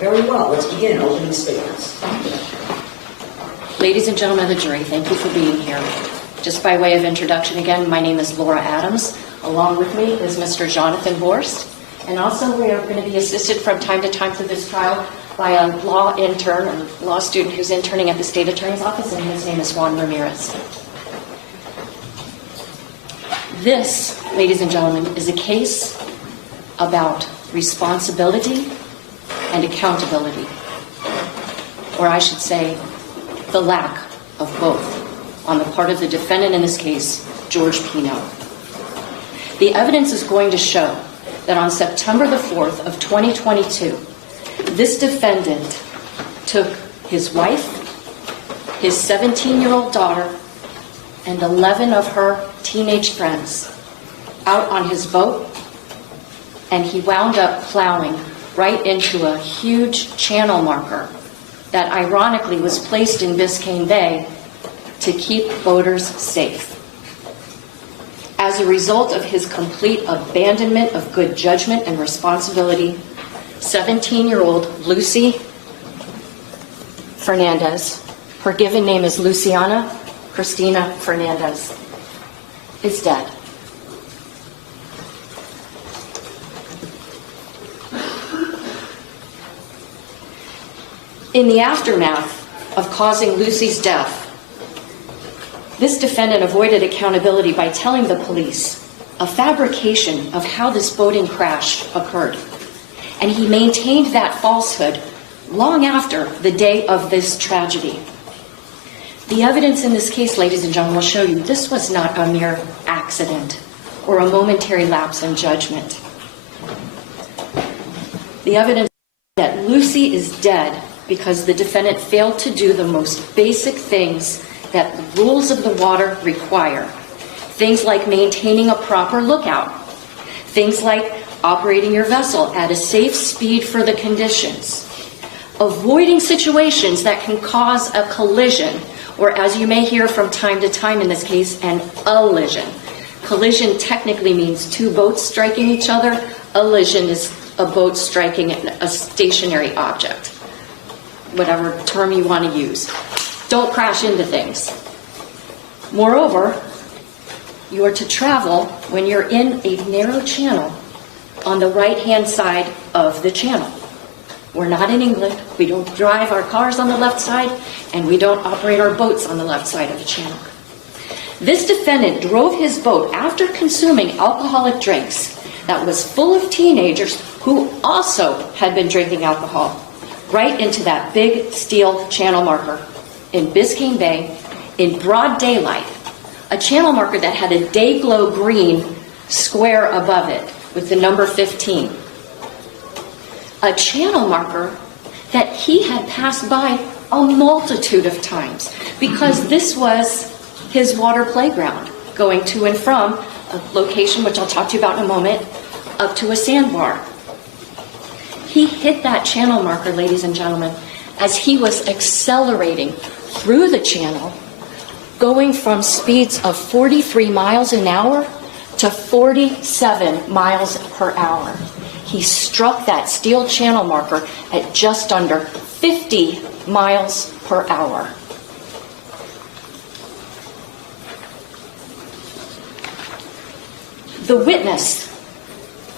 Very well. Let's begin. Opening statements. Ladies and gentlemen of the jury, thank you for being here. Just by way of introduction again, my name is Laura Adams. Along with me is Mr. Jonathan Borst. And also we are going to be assisted from time to time through this trial by a law intern or law student who's interning at the State Attorney's Office, and his name is Juan Ramirez. This, ladies and gentlemen, is a case about responsibility and accountability, or I should say, the lack of both on the part of the defendant in this case, George Pino. The evidence is going to show that on September the 4th of 2022, this defendant took his wife, his 17-year-old daughter, and 11 of her teenage friends out on his boat, and he wound up plowing right into a huge channel marker that ironically was placed in Biscayne Bay to keep boaters safe. As a result of his complete abandonment of good judgment and responsibility, 17-year-old Lucy Fernandez, her given name is Luciana Cristina Fernandez, is dead. In the aftermath of causing Lucy's death, this defendant avoided accountability by telling the police a fabrication of how this boating crash occurred. And he maintained that falsehood long after the day of this tragedy. The evidence in this case, ladies and gentlemen, will show you this was not a mere accident or a momentary lapse in judgment. The evidence that Lucy is dead because the defendant failed to do the most basic things that the rules of the water require. Things like maintaining a proper lookout. Things like operating your vessel at a safe speed for the conditions. Avoiding situations that can cause a collision, or as you may hear from time to time in this case, an allision. Collision technically means two boats striking each other. Allision is a boat striking a stationary object. Whatever term you want to use. Don't crash into things. Moreover, you are to travel when you're in a narrow channel on the right-hand side of the channel. We're not in England. We don't drive our cars on the left side, and we don't operate our boats on the left side of the channel. This defendant drove his boat after consuming alcoholic drinks that was full of teenagers who also had been drinking alcohol right into that big steel channel marker in Biscayne Bay in broad daylight, a channel marker that had a day glow green square above it with the number 15. A channel marker that he had passed by a multitude of times because this was his water playground going to and from a location, which I'll talk to you about in a moment, up to a sandbar. He hit that channel marker, ladies and gentlemen, as he was accelerating through the channel, going from speeds of 43 miles an hour to 47 miles per hour. He struck that steel channel marker at just under 50 miles per hour. The witness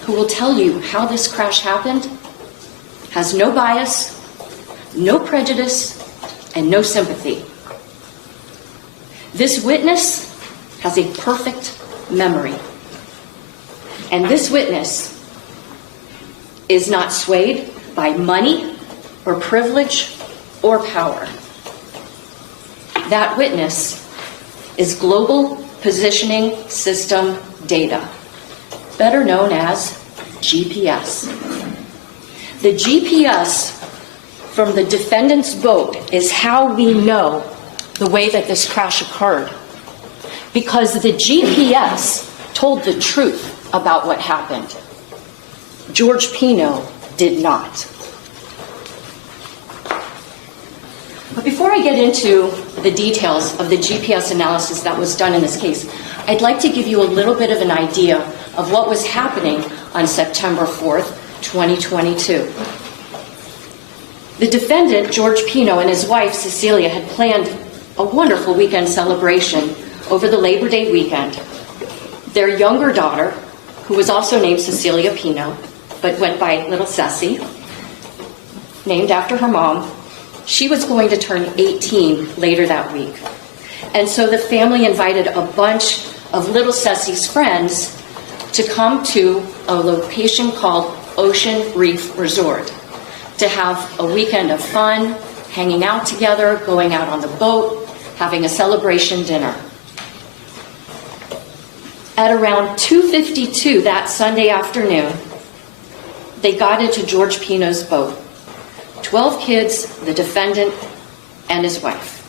who will tell you how this crash happened has no bias, no prejudice, and no sympathy. This witness has a perfect memory. And this witness is not swayed by money or privilege or power. That witness is Global Positioning System Data, better known as GPS. The GPS from the defendant's boat is how we know the way that this crash occurred, because the GPS told the truth about what happened. George Pino did not. But before I get into the details of the GPS analysis that was done in this case, I'd like to give you a little bit of an idea of what was happening on September 4th, 2022. The defendant, George Pino, and his wife, Cecilia, had planned a wonderful weekend celebration over the Labor Day weekend. Their younger daughter, who was also named Cecilia Pino, but went by Little Ceci, named after her mom, she was going to turn 18 later that week. And so the family invited a bunch of Little Ceci's friends to come to a location called Ocean Reef Resort to have a weekend of fun, hanging out together, going out on the boat, having a celebration dinner. At around 2:52 that Sunday afternoon, they got into George Pino's boat. 12 kids, the defendant, and his wife.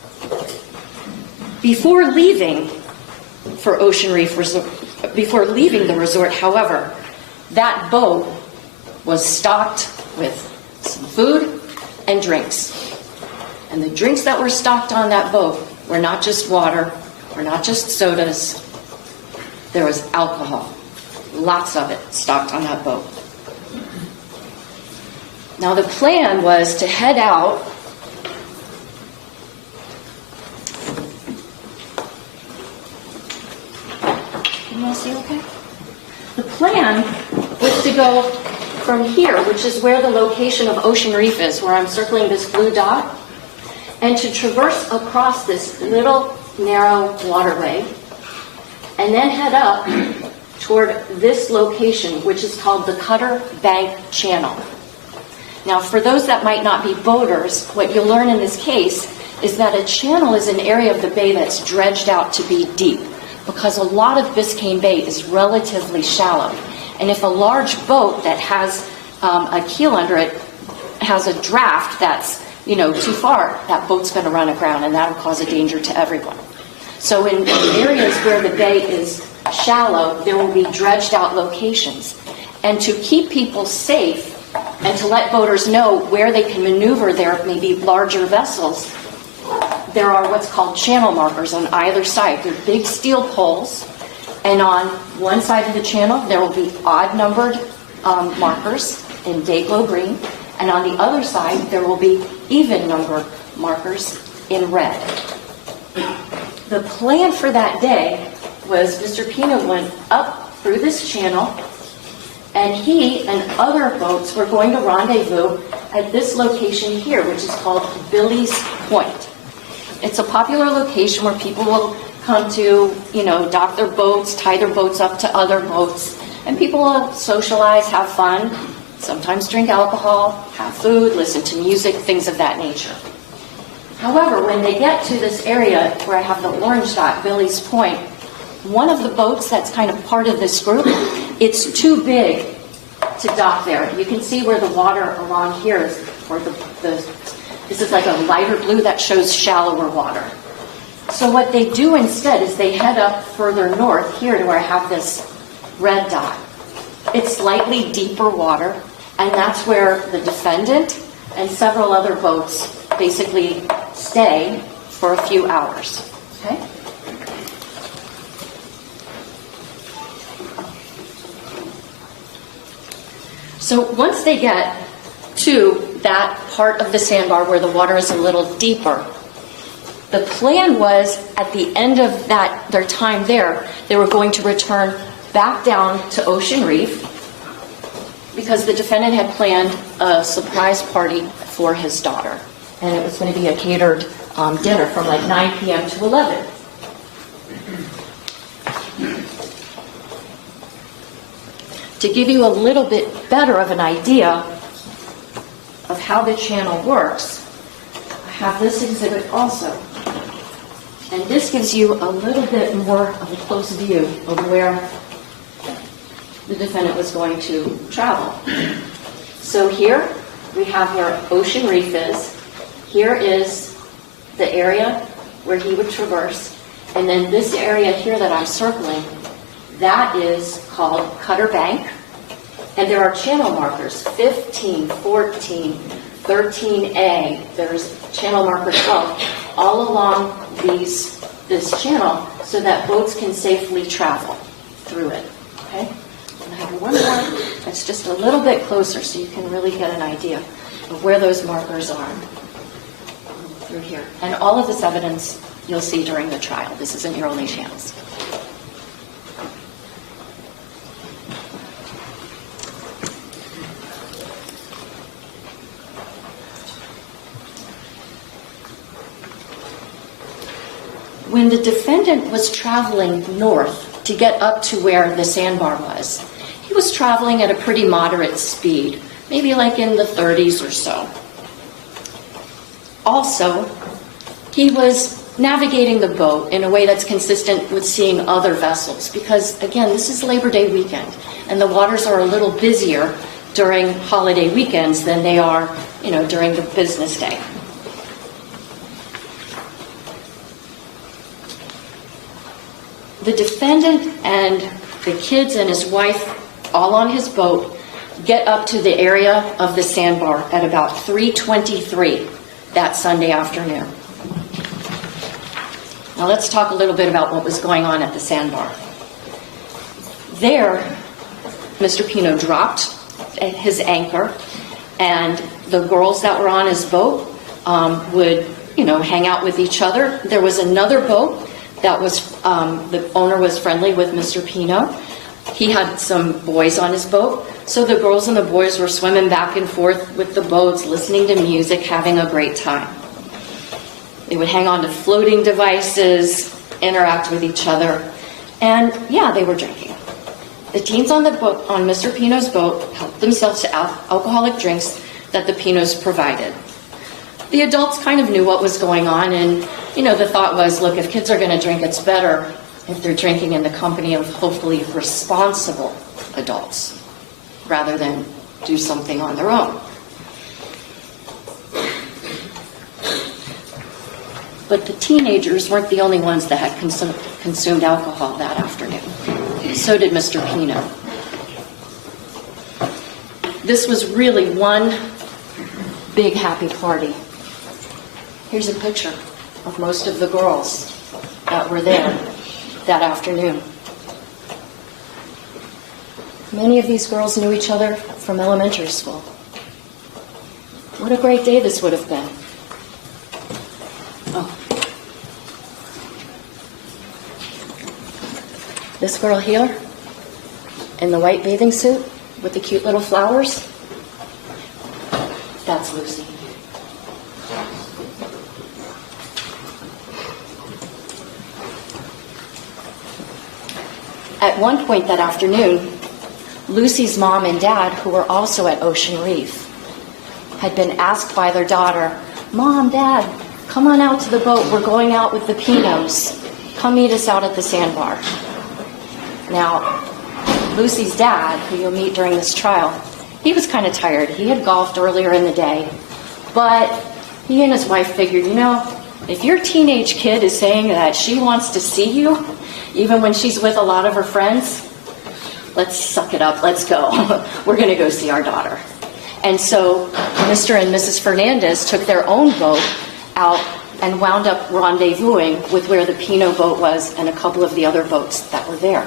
Before leaving for Ocean Reef Resort, before leaving the resort, however, that boat was stocked with some food and drinks. And the drinks that were stocked on that boat were not just water, were not just sodas. There was alcohol, lots of it stocked on that boat. Now the plan was to head out Can you all see okay? The plan was to go from here, which is where the location of Ocean Reef is, where I'm circling this blue dot, and to traverse across this little narrow waterway, and then head up toward this location, which is called the Cutter Bank Channel. Now, for those that might not be boaters, what you'll learn in this case is that a channel is an area of the bay that's dredged out to be deep, because a lot of Biscayne Bay is relatively shallow. And if a large boat that has a keel under it has a draft that's too far, that boat's going to run aground, and that'll cause a danger to everyone. So in areas where the bay is shallow, there will be dredged out locations. And to keep people safe and to let boaters know where they can maneuver their maybe larger vessels, there are what's called channel markers on either side. They're big steel poles, and on one side of the channel there will be odd-numbered markers in day-glow green, and on the other side there will be even-numbered markers in red. The plan for that day was Mr. Pino went up through this channel, and he and other boats were going to rendezvous at this location here, which is called Billy's Point. It's a popular location where people will come to, dock their boats, tie their boats up to other boats, and people will socialize, have fun, sometimes drink alcohol, have food, listen to music, things of that nature. However, when they get to this area where I have the orange dot, Billy's Point, one of the boats that's kind of part of this group, it's too big to dock there. You can see where the water along here is, or this is like a lighter blue that shows shallower water. So what they do instead is they head up further north here to where I have this red dot. It's slightly deeper water, and that's where the defendant and several other boats basically stay for a few hours. Okay? So once they get to that part of the sandbar where the water is a little deeper, the plan was at the end of their time there, they were going to return back down to Ocean Reef because the defendant had planned a surprise party for his daughter. And it was going to be a catered dinner from like 9 p.m. to 11. To give you a little bit better of an idea of how the channel works, I have this exhibit also. And this gives you a little bit more of a close view of where the defendant was going to travel. So here we have where Ocean Reef is. Here is the area where he would traverse. And then this area here that I'm circling, that is called Cutter Bank. And there are channel markers, 15, 14, 13A. There's channel marker 12, all along this channel so that boats can safely travel through it. Okay? And I have one more that's just a little bit closer so you can really get an idea. of where those markers are through here. And all of this evidence you'll see during the trial. This isn't your only chance. When the defendant was traveling north to get up to where the sandbar was, he was traveling at a pretty moderate speed, maybe like in the 30s or so. Also, he was navigating the boat in a way that's consistent with seeing other vessels because, again, this is Labor Day weekend, and the waters are a little busier during holiday weekends than they are, during the business day. The defendant and the kids and his wife, all on his boat, get up to the area of the sandbar at about 3:23 that Sunday afternoon. Now let's talk a little bit about what was going on at the sandbar. There, Mr. Pino dropped his anchor, and the girls that were on his boat would, hang out with each other. There was another boat that was, the owner was friendly with Mr. Pino. He had some boys on his boat, so the girls and the boys were swimming back and forth with the boats, listening to music, having a great time. They would hang on to floating devices, interact with each other, and yeah, they were drinking. The teens on the boat, on Mr. Pino's boat, helped themselves to alcoholic drinks that the Pinos provided. The adults kind of knew what was going on, and the thought was, look, if kids are going to drink, it's better if they're drinking in the company of hopefully responsible adults rather than do something on their own. But the teenagers weren't the only ones that had consumed alcohol that afternoon. So did Mr. Pino. This was really one big happy party. Here's a picture of most of the girls that were there that afternoon. Many of these girls knew each other from elementary school. What a great day this would have been. Oh. This girl here in the white bathing suit with the cute little flowers, that's Lucy. At one point that afternoon, Lucy's mom and dad, who were also at Ocean Reef, had been asked by their daughter, "Mom, Dad, come on out to the boat. We're going out with the Pinos. Come meet us out at the sandbar." Now, Lucy's dad, who you'll meet during this trial, he was kind of tired. He had golfed earlier in the day, but he and his wife figured, if your teenage kid is saying that she wants to see you, even when she's with a lot of her friends, let's suck it up, let's go. We're going to go see our daughter. And so Mr. and Mrs. Fernandez took their own boat out and wound up rendezvousing with where the Pino boat was and a couple of the other boats that were there.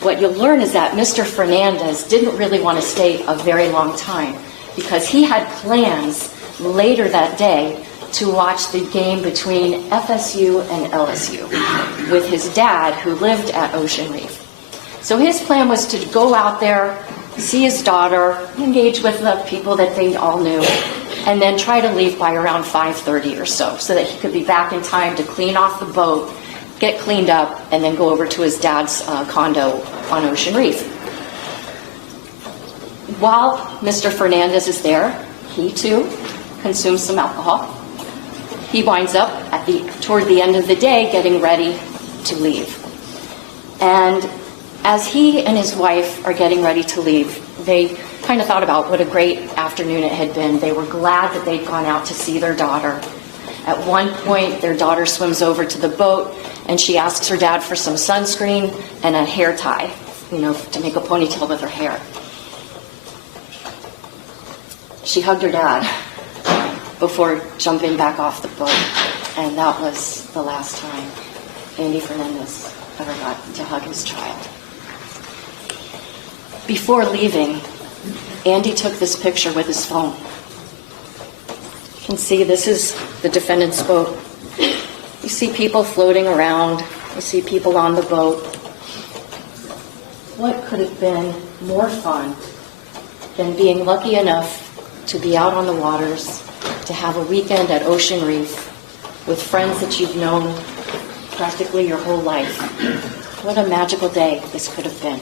What you'll learn is that Mr. Fernandez didn't really want to stay a very long time because he had plans later that day to watch the game between FSU and LSU with his dad, who lived at Ocean Reef. So his plan was to go out there, see his daughter, engage with the people that they all knew, and then try to leave by around 5:30 or so that he could be back in time to clean off the boat, get cleaned up, and then go over to his dad's condo on Ocean Reef. While Mr. Fernandez is there, he too consumes some alcohol. He winds up toward the end of the day getting ready to leave. And as he and his wife are getting ready to leave, they kind of thought about what a great afternoon it had been. They were glad that they'd gone out to see their daughter. At one point, their daughter swims over to the boat, and she asks her dad for some sunscreen and a hair tie, to make a ponytail with her hair. She hugged her dad before jumping back off the boat, and that was the last time Andy Fernandez ever got to hug his child. Before leaving, Andy took this picture with his phone can see this is the defendant's boat. You see people floating around. You see people on the boat. What could have been more fun than being lucky enough to be out on the waters, to have a weekend at Ocean Reef with friends that you've known practically your whole life? What a magical day this could have been.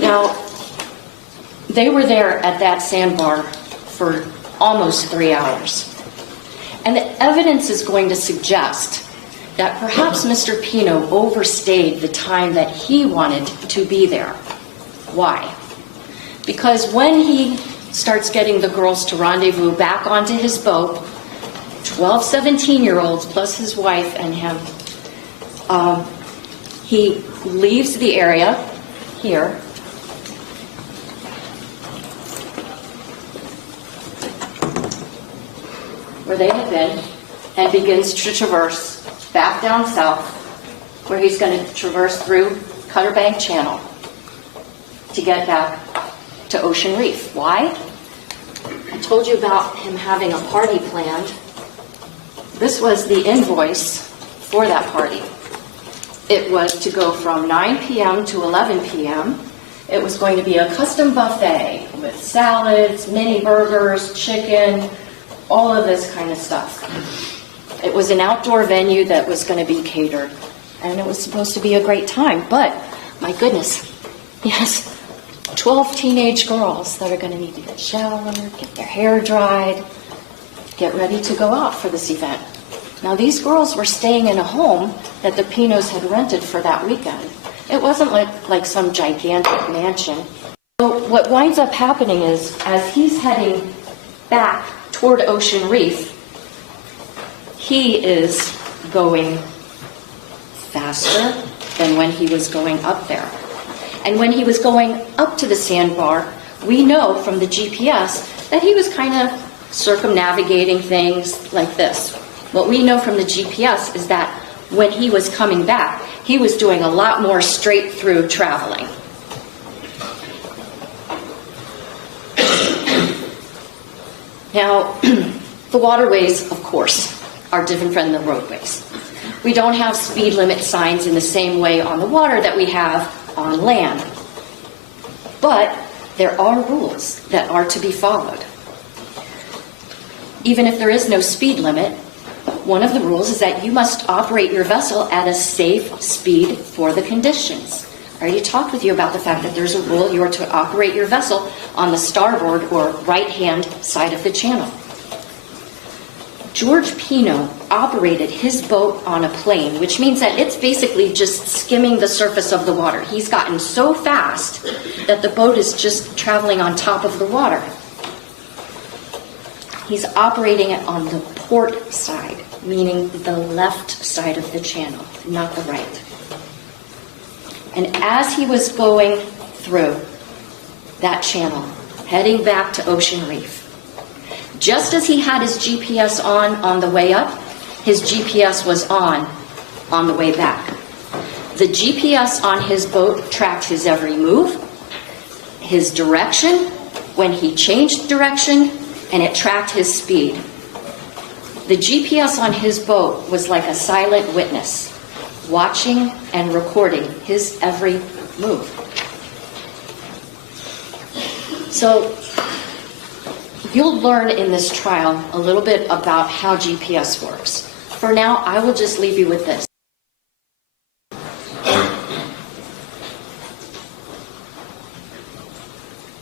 Now, they were there at that sandbar for almost 3 hours. And the evidence is going to suggest that perhaps Mr. Pino overstayed the time that he wanted to be there. Why? Because when he starts getting the girls to rendezvous back onto his boat, 12, 17-year-olds plus his wife and him, he leaves the area here, where they had been, and begins to traverse back down south, where he's going to traverse through Cutter Bank Channel to get back to Ocean Reef. Why? I told you about him having a party planned. This was the invoice for that party. It was to go from 9 p.m. to 11 p.m. It was going to be a custom buffet with salads, mini burgers, chicken, all of this kind of stuff. It was an outdoor venue that was going to be catered, and it was supposed to be a great time. But, my goodness, yes, 12 teenage girls that are going to need to get showered, get their hair dried, get ready to go out for this event. Now, these girls were staying in a home that the Pinos had rented for that weekend. It wasn't like some gigantic mansion. So what winds up happening is, as he's heading back toward Ocean Reef, he is going faster than when he was going up there. And when he was going up to the sandbar, we know from the GPS that he was kind of circumnavigating things like this. What we know from the GPS is that when he was coming back, he was doing a lot more straight through traveling. Now, the waterways, of course, are different from the roadways. We don't have speed limit signs in the same way on the water that we have on land. But there are rules that are to be followed. Even if there is no speed limit, one of the rules is that you must operate your vessel at a safe speed for the conditions. I already talked with you about the fact that there's a rule you are to operate your vessel on the starboard or right-hand side of the channel. George Pino operated his boat on a plane, which means that it's basically just skimming the surface of the water. He's gotten so fast that the boat is just traveling on top of the water. He's operating it on the port side, meaning the left side of the channel, not the right. And as he was going through that channel, heading back to Ocean Reef, just as he had his GPS on the way up, his GPS was on the way back. The GPS on his boat tracked his every move, his direction, when he changed direction, and it tracked his speed. The GPS on his boat was like a silent witness, watching and recording his every move. So you'll learn in this trial a little bit about how GPS works. For now, I will just leave you with this.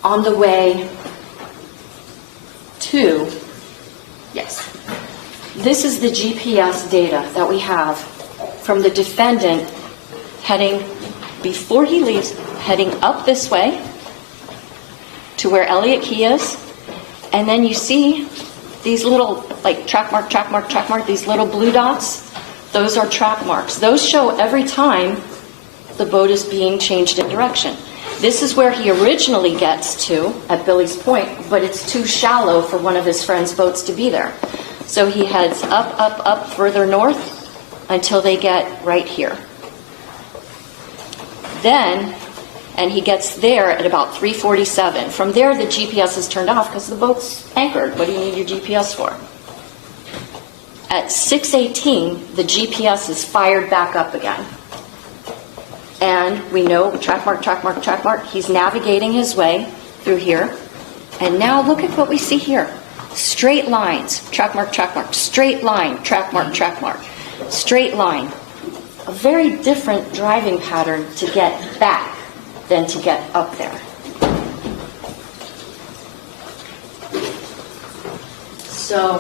On the way to, yes, this is the GPS data that we have from the defendant heading, before he leaves, heading up this way to where Elliott Key is. And then you see these little, like, track mark, these little blue dots. Those are track marks. Those show every time the boat is being changed in direction. This is where he originally gets to, at Billy's Point, but it's too shallow for one of his friend's boats to be there. So he heads up, further north, until they get right here. Then, and he gets there at about 3:47. From there, the GPS is turned off because the boat's anchored. What do you need your GPS for? At 6:18, the GPS is fired back up again. And we know, track mark, track mark, track mark, he's navigating his way through here. And now look at what we see here. Straight lines, track mark, straight line, track mark, straight line. A very different driving pattern to get back than to get up there. So,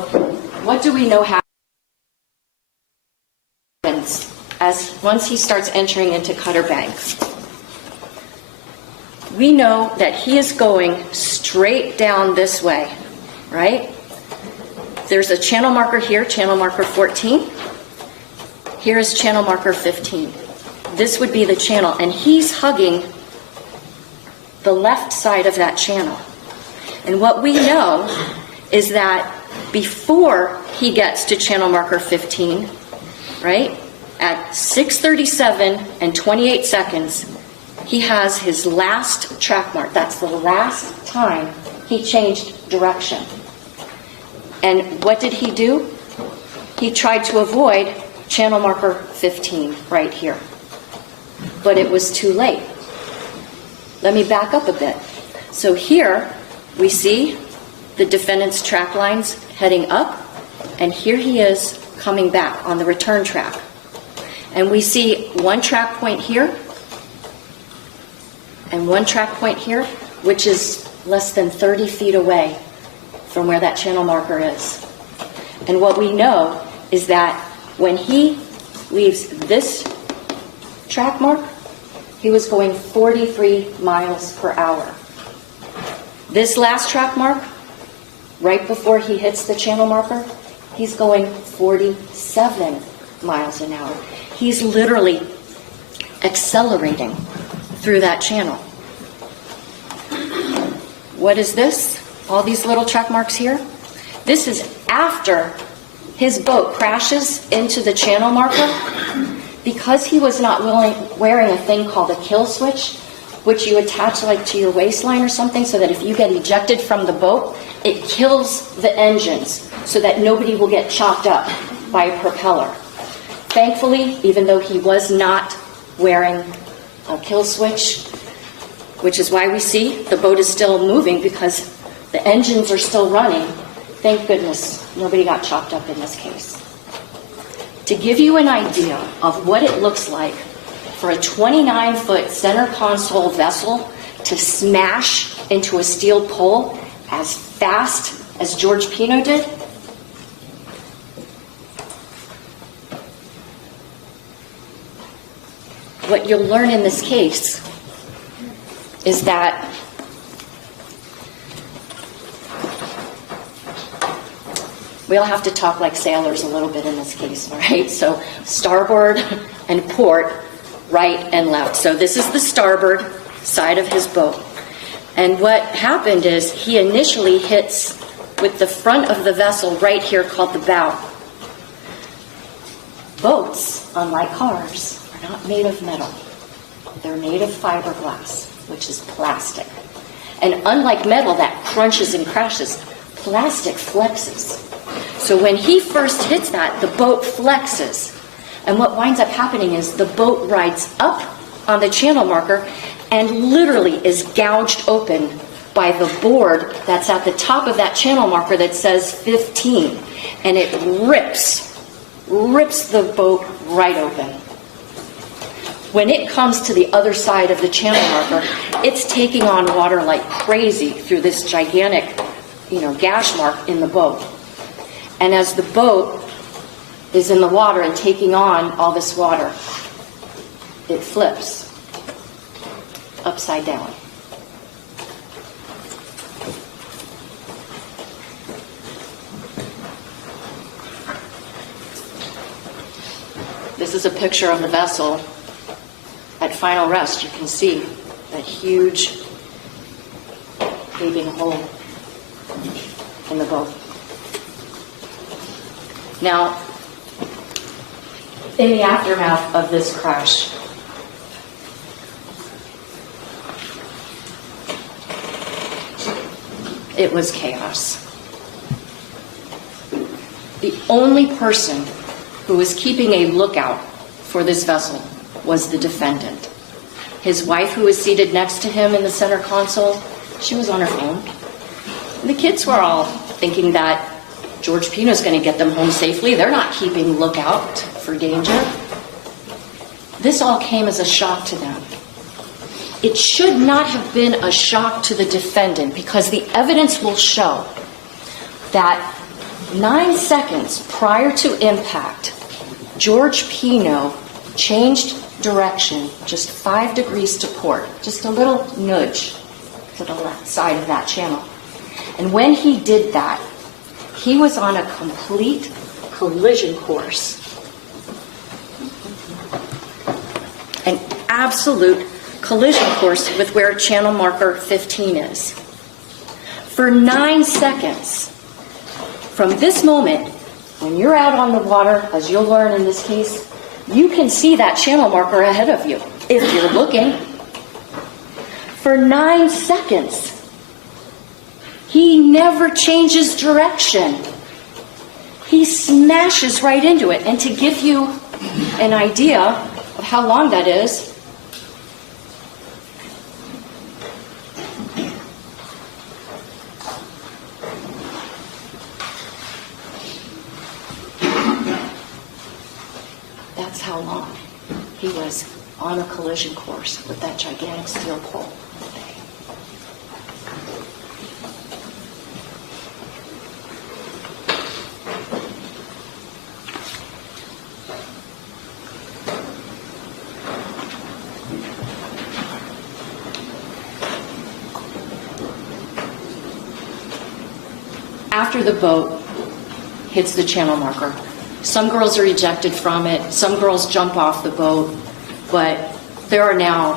what do we know happens once he starts entering into Cutter Bank? We know that he is going straight down this way, right? There's a channel marker here, channel marker 14. Here is channel marker 15. This would be the channel, and he's hugging the left side of that channel. And what we know is that before he gets to channel marker 15, right, at 6:37 and 28 seconds, he has his last track mark. That's the last time he changed direction. And what did he do? He tried to avoid channel marker 15 right here. But it was too late. Let me back up a bit. So here we see the defendant's track lines heading up, and here he is coming back on the return track. And we see one track point here and one track point here, which is less than 30 feet away from where that channel marker is. And what we know is that when he leaves this track mark, he was going 43 miles per hour. This last track mark, right before he hits the channel marker, he's going 47 miles an hour. He's literally accelerating through that channel. What is this? All these little track marks here? This is after his boat crashes into the channel marker. Because he was not wearing a thing called a kill switch, which you attach like to your waistline or something, so that if you get ejected from the boat, it kills the engines so that nobody will get chopped up by a propeller. Thankfully, even though he was not wearing a kill switch, which is why we see the boat is still moving because the engines are still running, thank goodness nobody got chopped up in this case. To give you an idea of what it looks like for a 29-foot center console vessel to smash into a steel pole as fast as George Pino did, what you'll learn in this case is that we all have to talk like sailors a little bit in this case, all right? So starboard and port, right and left. So this is the starboard side of his boat. And what happened is he initially hits with the front of the vessel right here called the bow. Boats, unlike cars, are not made of metal. They're made of fiberglass, which is plastic. And unlike metal that crunches and crashes, plastic flexes. So when he first hits that, the boat flexes. And what winds up happening is the boat rides up on the channel marker and literally is gouged open by the board that's at the top of that channel marker that says 15. And it rips the boat right open. When it comes to the other side of the channel marker, it's taking on water like crazy through this gigantic, gash mark in the boat. And as the boat is in the water and taking on all this water, it flips upside down. This is a picture of the vessel at final rest. You can see that huge gaping hole in the boat. Now, in the aftermath of this crash, It was chaos. The only person who was keeping a lookout for this vessel was the defendant. His wife, who was seated next to him in the center console, she was on her phone. And the kids were all thinking that George Pino's going to get them home safely. They're not keeping lookout for danger. This all came as a shock to them. It should not have been a shock to the defendant because the evidence will show that 9 seconds prior to impact, George Pino changed direction just 5 degrees to port, just a little nudge to the left side of that channel. And when he did that, he was on a complete collision course. An absolute collision course with where channel marker 15 is. For 9 seconds, from this moment, when you're out on the water, as you'll learn in this case, you can see that channel marker ahead of you, if you're looking. For 9 seconds, he never changes direction. He smashes right into it. And to give you an idea of how long that is, that's how long he was on a collision course with that gigantic steel pole. After the boat hits the channel marker, some girls are ejected from it, some girls jump off the boat, but there are now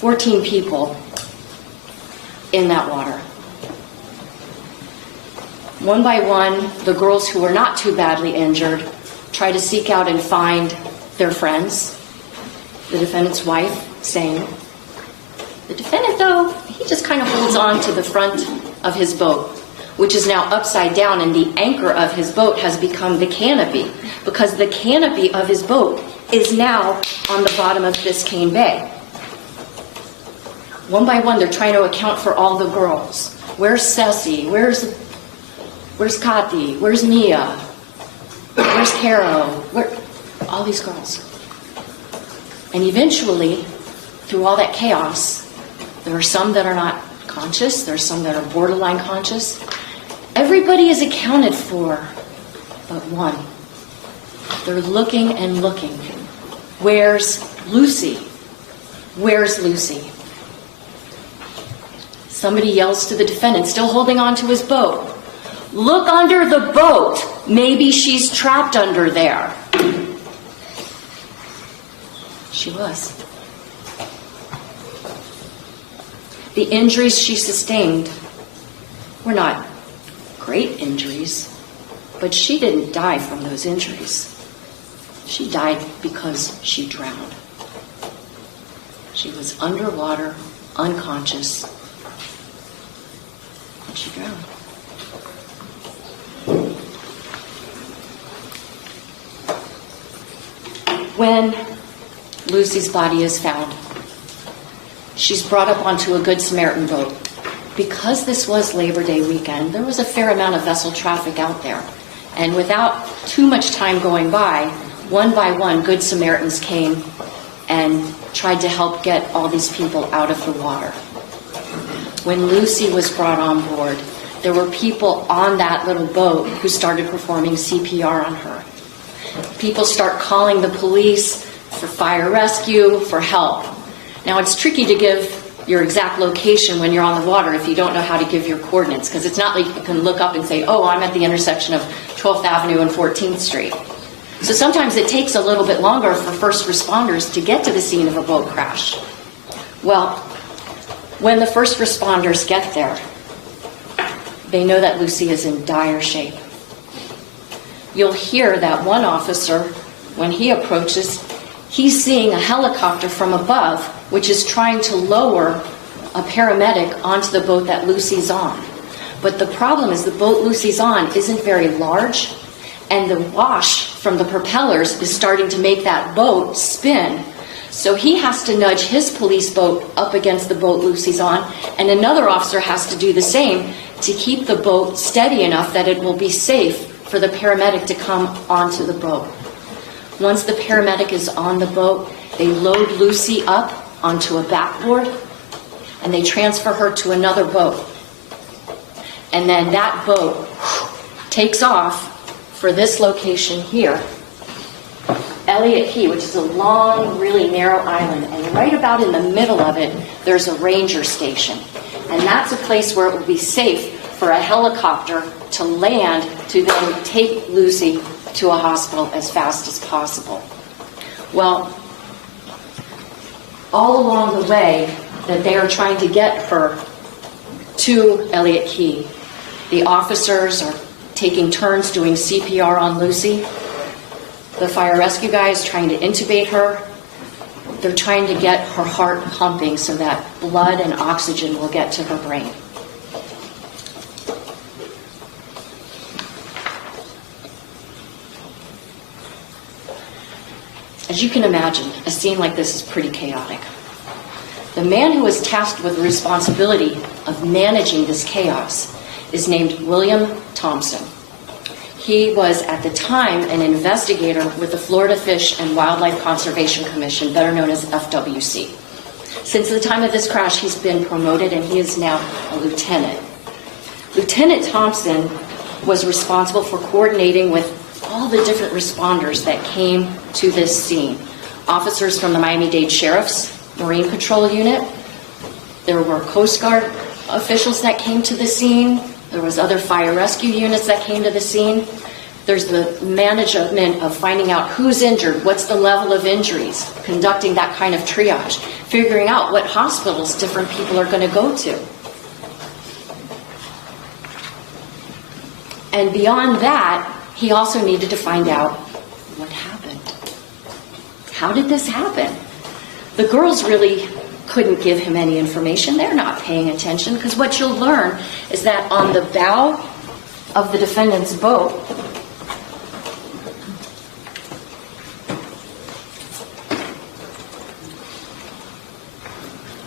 14 people in that water. One by one, the girls who were not too badly injured try to seek out and find their friends. The defendant's wife, same. The defendant, though, he just kind of holds on to the front of his boat, which is now upside down, and the anchor of his boat has become the canopy, because the canopy of his boat is now on the bottom of Biscayne Bay. One by one, they're trying to account for all the girls. Where's Ceci? Where's Katy? Where's Mia? Where's Caro? All these girls. And eventually, through all that chaos, there are some that are not conscious, there are some that are borderline conscious. Everybody is accounted for, but one. They're looking and looking. Where's Lucy? Where's Lucy? Somebody yells to the defendant, still holding on to his boat. Look under the boat. Maybe she's trapped under there. She was. The injuries she sustained were not great injuries, but she didn't die from those injuries. She died because she drowned. She was underwater, unconscious, and she drowned. When Lucy's body is found, she's brought up onto a Good Samaritan boat. Because this was Labor Day weekend, there was a fair amount of vessel traffic out there. And without too much time going by one, Good Samaritans came and tried to help get all these people out of the water. When Lucy was brought on board, there were people on that little boat who started performing CPR on her. People start calling the police for fire rescue, for help. Now, it's tricky to give your exact location when you're on the water if you don't know how to give your coordinates, because it's not like you can look up and say, oh, I'm at the intersection of 12th Avenue and 14th Street. So sometimes it takes a little bit longer for first responders to get to the scene of a boat crash. Well, when the first responders get there, they know that Lucy is in dire shape. You'll hear that one officer, when he approaches, he's seeing a helicopter from above, which is trying to lower a paramedic onto the boat that Lucy's on. But the problem is the boat Lucy's on isn't very large, and the wash from the propellers is starting to make that boat spin. So he has to nudge his police boat up against the boat Lucy's on, and another officer has to do the same to keep the boat steady enough that it will be safe for the paramedic to come onto the boat. Once the paramedic is on the boat, they load Lucy up onto a backboard, and they transfer her to another boat. And then that boat takes off for this location here, Elliott Key, which is a long, really narrow island. And right about in the middle of it, there's a ranger station. And that's a place where it will be safe for a helicopter to land to then take Lucy to a hospital as fast as possible. Well, all along the way that they are trying to get her to Elliott Key, the officers are taking turns doing CPR on Lucy. The fire rescue guy is trying to intubate her. They're trying to get her heart pumping so that blood and oxygen will get to her brain. As you can imagine, a scene like this is pretty chaotic. The man who was tasked with the responsibility of managing this chaos is named William Thompson. He was, at the time, an investigator with the Florida Fish and Wildlife Conservation Commission, better known as FWC. Since the time of this crash, he's been promoted, and he is now a lieutenant. Lieutenant Thompson was responsible for coordinating with all the different responders that came to this scene. Officers from the Miami-Dade Sheriff's Marine Patrol Unit. There were Coast Guard officials that came to the scene. There was other fire rescue units that came to the scene. There's the management of finding out who's injured, what's the level of injuries, conducting that kind of triage, figuring out what hospitals different people are going to go to. And beyond that, he also needed to find out what happened. How did this happen? The girls really couldn't give him any information. They're not paying attention, because what you'll learn is that on the bow of the defendant's boat,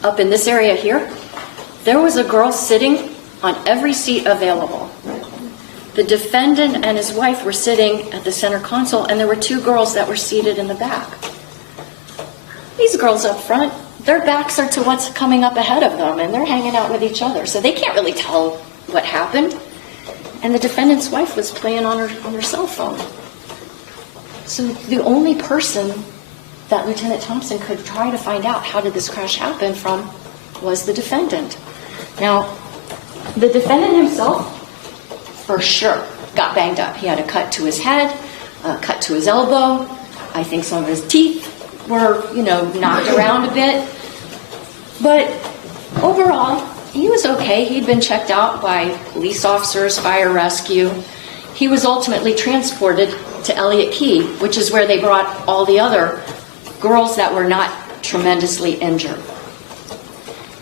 up in this area here, there was a girl sitting on every seat available. The defendant and his wife were sitting at the center console, and there were two girls that were seated in the back. These girls up front, their backs are to what's coming up ahead of them, and they're hanging out with each other, so they can't really tell what happened. And the defendant's wife was playing on her cell phone. So the only person that Lieutenant Thompson could try to find out how did this crash happen from was the defendant. Now, the defendant himself, for sure, got banged up. He had a cut to his head, a cut to his elbow. I think some of his teeth were, knocked around a bit. But overall, he was okay. He'd been checked out by police officers, fire rescue. He was ultimately transported to Elliott Key, which is where they brought all the other girls that were not tremendously injured.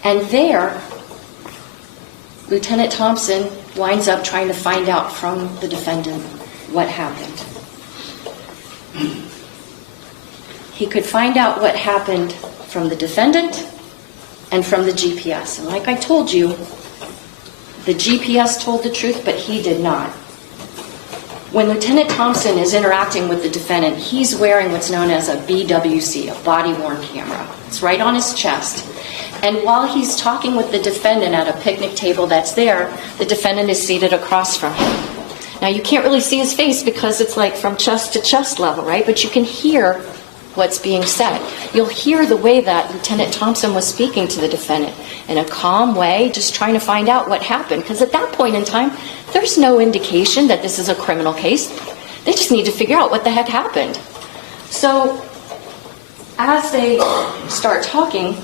And there, Lieutenant Thompson winds up trying to find out from the defendant what happened. He could find out what happened from the defendant and from the GPS. And like I told you, the GPS told the truth, but he did not. When Lieutenant Thompson is interacting with the defendant, he's wearing what's known as a BWC, a body-worn camera. It's right on his chest. And while he's talking with the defendant at a picnic table that's there, the defendant is seated across from him. Now, you can't really see his face because it's like from chest to chest level, right? But you can hear what's being said. You'll hear the way that Lieutenant Thompson was speaking to the defendant in a calm way, just trying to find out what happened. Because at that point in time, there's no indication that this is a criminal case. They just need to figure out what the heck happened. So, as they start talking,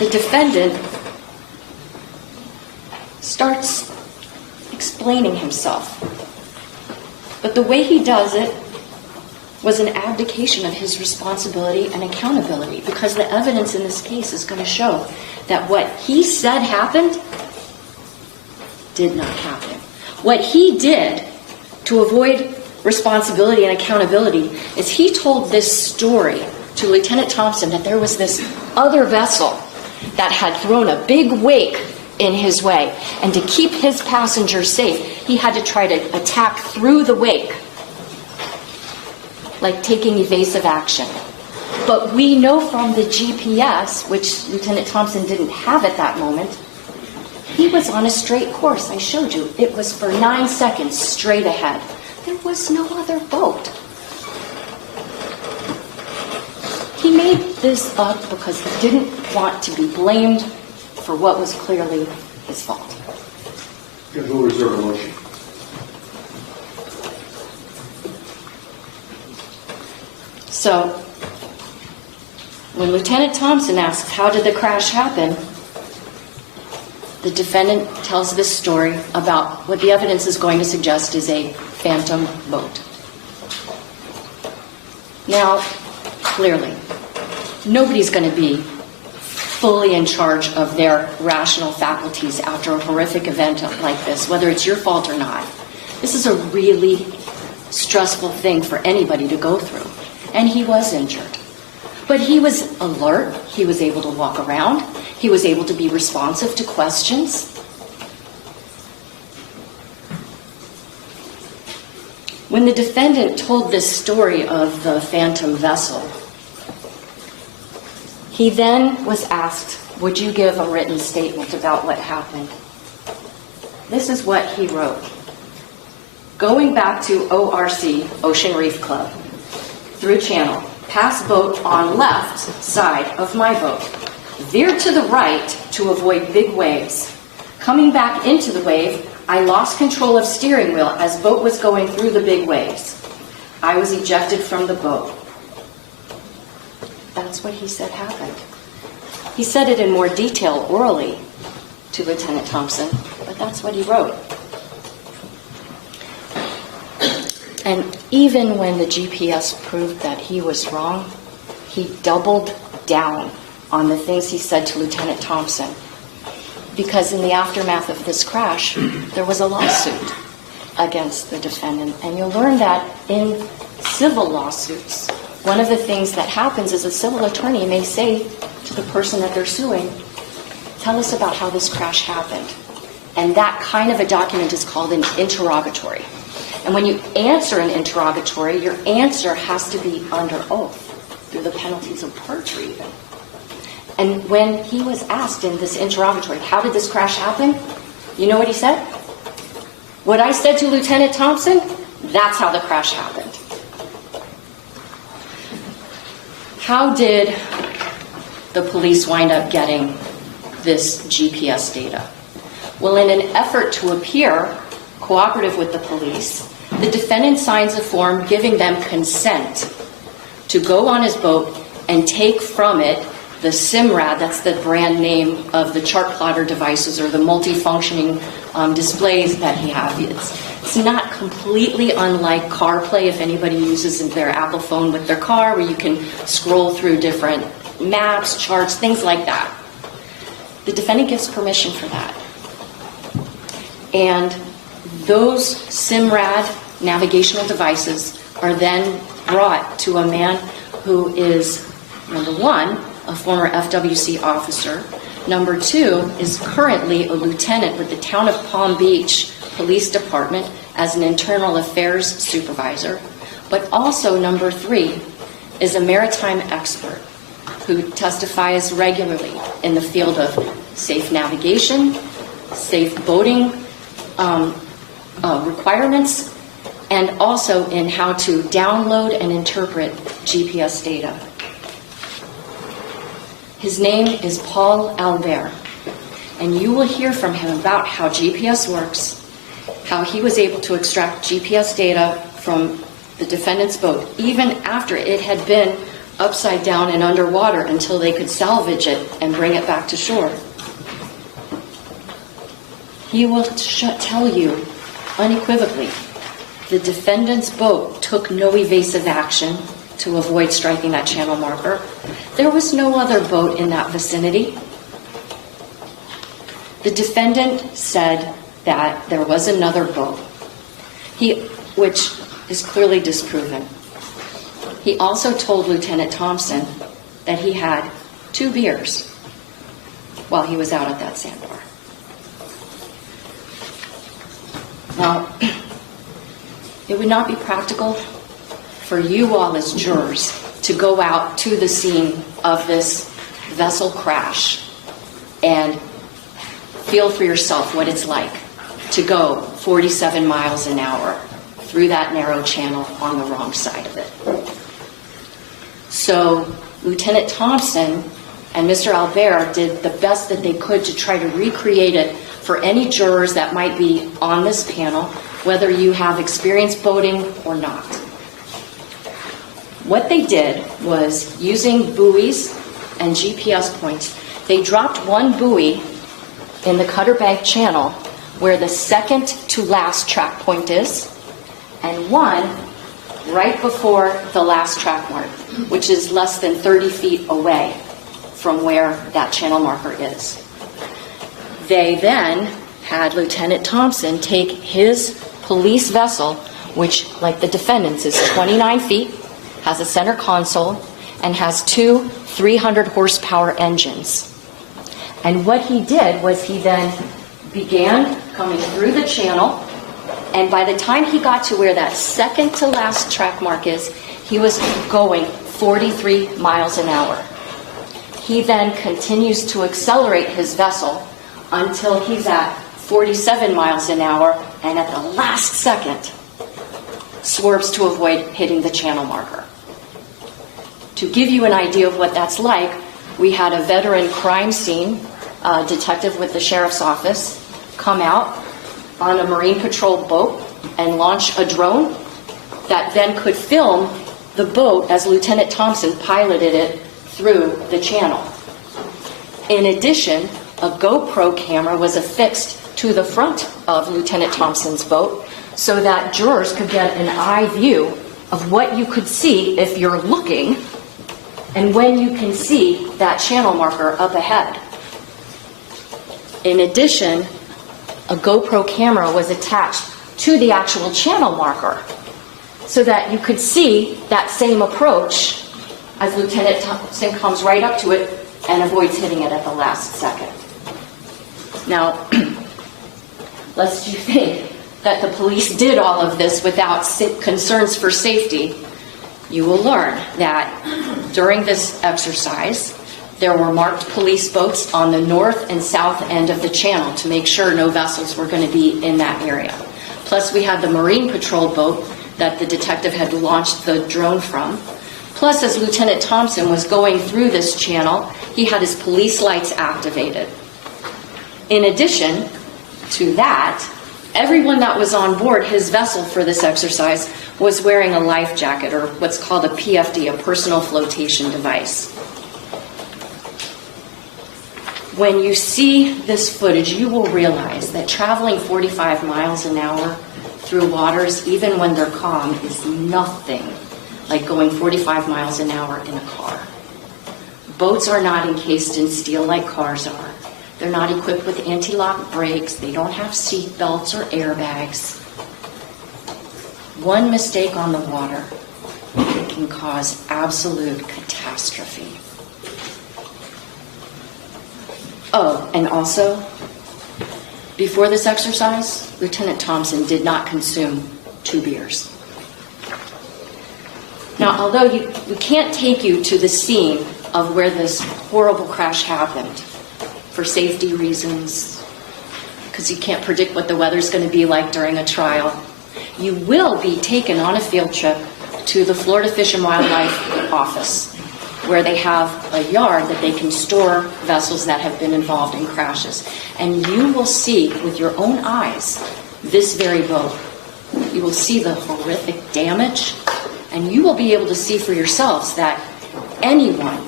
the defendant starts explaining himself. But the way he does it was an abdication of his responsibility and accountability, because the evidence in this case is going to show that what he said happened did not happen. What he did to avoid responsibility and accountability is he told this story to Lieutenant Thompson that there was this other vessel that had thrown a big wake in his way, and to keep his passengers safe, he had to try to attack through the wake, like taking evasive action. But we know from the GPS, which Lieutenant Thompson didn't have at that moment, he was on a straight course. I showed you. It was for 9 seconds straight ahead. There was no other boat. He made this up because he didn't want to be blamed for what was clearly his fault. Judge will reserve a motion. So, when Lieutenant Thompson asks, how did the crash happen? The defendant tells this story about what the evidence is going to suggest is a phantom boat. Now, clearly, nobody's going to be fully in charge of their rational faculties after a horrific event like this, whether it's your fault or not. This is a really stressful thing for anybody to go through. And he was injured. But he was alert. He was able to walk around. He was able to be responsive to questions. When the defendant told this story of the phantom vessel, he then was asked, would you give a written statement about what happened? This is what he wrote. Going back to ORC, Ocean Reef Club, through channel, pass boat on left side of my boat, veer to the right to avoid big waves. Coming back into the wave, I lost control of steering wheel as boat was going through the big waves. I was ejected from the boat. That's what he said happened. He said it in more detail orally to Lieutenant Thompson, but that's what he wrote. And even when the GPS proved that he was wrong, he doubled down on the things he said to Lieutenant Thompson. Because in the aftermath of this crash, there was a lawsuit against the defendant. And you'll learn that in civil lawsuits, one of the things that happens is a civil attorney may say to the person that they're suing, tell us about how this crash happened. And that kind of a document is called an interrogatory. And when you answer an interrogatory, your answer has to be under oath through the penalties of perjury even. And when he was asked in this interrogatory, how did this crash happen? You know what he said? What I said to Lieutenant Thompson, that's how the crash happened. How did the police wind up getting this GPS data? Well, in an effort to appear cooperative with the police, the defendant signs a form giving them consent to go on his boat and take from it the SIMRAD, that's the brand name of the chart plotter devices or the multifunctioning displays that he has. It's not completely unlike CarPlay, if anybody uses their Apple phone with their car, where you can scroll through different maps, charts, things like that. The defendant gives permission for that. And those SIMRAD navigational devices are then brought to a man who is, number one, a former FWC officer. Number two, is currently a lieutenant with the Town of Palm Beach Police Department as an internal affairs supervisor. But also, number three, is a maritime expert who testifies regularly in the field of safe navigation, safe boating requirements, and also in how to download and interpret GPS data. His name is Paul Albert, and you will hear from him about how GPS works, how he was able to extract GPS data from the defendant's boat, even after it had been upside down and underwater until they could salvage it and bring it back to shore. He will tell you unequivocally the defendant's boat took no evasive action to avoid striking that channel marker. There was no other boat in that vicinity. The defendant said that there was another boat, which is clearly disproven. He also told Lieutenant Thompson that he had 2 beers while he was out at that sandbar. Now, it would not be practical for you all as jurors to go out to the scene of this vessel crash and feel for yourself what it's like to go 47 miles an hour through that narrow channel on the wrong side of it. So Lieutenant Thompson and Mr. Albert did the best that they could to try to recreate it for any jurors that might be on this panel, whether you have experience boating or not. What they did was, using buoys and GPS points, they dropped one buoy in the Cutter Bank Channel where the second to last track point is, and one right before the last track mark, which is less than 30 feet away from where that channel marker is. They then had Lieutenant Thompson take his police vessel, which, like the defendant's, is 29 feet, has a center console, and has 2 300 horsepower engines. And what he did was he then began coming through the channel, and by the time he got to where that second to last track mark is, he was going 43 miles an hour. He then continues to accelerate his vessel until he's at 47 miles an hour, and at the last second, swerves to avoid hitting the channel marker. To give you an idea of what that's like, we had a veteran crime scene detective with the sheriff's office come out on a Marine Patrol boat and launch a drone that then could film the boat as Lieutenant Thompson piloted it through the channel. In addition, a GoPro camera was affixed to the front of Lieutenant Thompson's boat so that jurors could get an eye view of what you could see if you're looking and when you can see that channel marker up ahead. In addition, a GoPro camera was attached to the actual channel marker so that you could see that same approach as Lieutenant Thompson comes right up to it and avoids hitting it at the last second. Now, lest you think that the police did all of this without concerns for safety, you will learn that during this exercise, there were marked police boats on the north and south end of the channel to make sure no vessels were going to be in that area. Plus, we had the Marine Patrol boat that the detective had launched the drone from. Plus, as Lieutenant Thompson was going through this channel, he had his police lights activated. In addition to that, everyone that was on board his vessel for this exercise was wearing a life jacket, or what's called a PFD, a personal flotation device. When you see this footage, you will realize that traveling 45 miles an hour through waters, even when they're calm, is nothing like going 45 miles an hour in a car. Boats are not encased in steel like cars are. They're not equipped with anti-lock brakes. They don't have seat belts or airbags. One mistake on the water can cause absolute catastrophe. Oh, and also, before this exercise, Lieutenant Thompson did not consume 2 beers. Now, although we can't take you to the scene of where this horrible crash happened for safety reasons, because you can't predict what the weather's going to be like during a trial, you will be taken on a field trip to the Florida Fish and Wildlife office, where they have a yard that they can store vessels that have been involved in crashes. And you will see with your own eyes this very boat. You will see the horrific damage, and you will be able to see for yourselves that anyone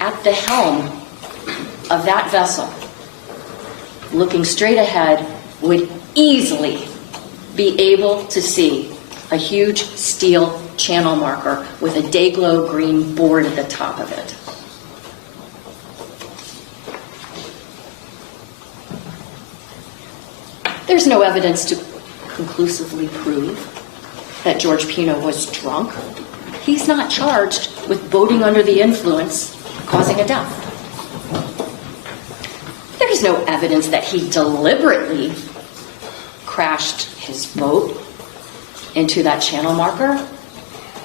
at the helm of that vessel, looking straight ahead, would easily be able to see a huge steel channel marker with a day-glow green board at the top of it. There's no evidence to conclusively prove that George Pino was drunk. He's not charged with boating under the influence, causing a death. There's no evidence that he deliberately crashed his boat into that channel marker.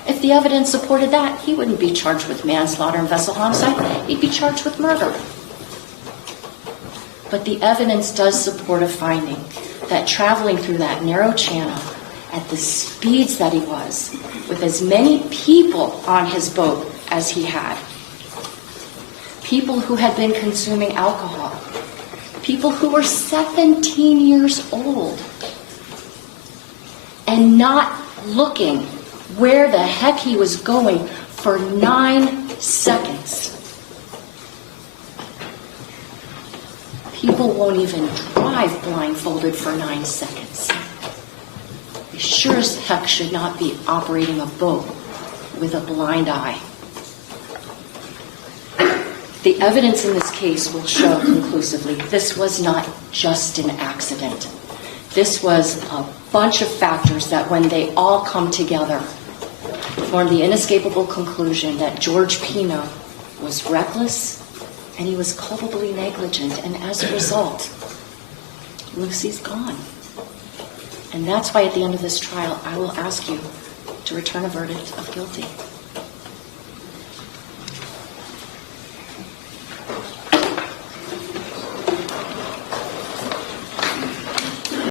If the evidence supported that, he wouldn't be charged with manslaughter and vessel homicide. He'd be charged with murder. But the evidence does support a finding that traveling through that narrow channel at the speeds that he was, with as many people on his boat as he had, people who had been consuming alcohol, people who were 17 years old, and not looking where the heck he was going for 9 seconds. People won't even drive blindfolded for 9 seconds. They sure as heck should not be operating a boat with a blind eye. The evidence in this case will show conclusively this was not just an accident. This was a bunch of factors that, when they all come together, form the inescapable conclusion that George Pino was reckless and he was culpably negligent, and as a result, Lucy's gone. And that's why at the end of this trial, I will ask you to return a verdict of guilty.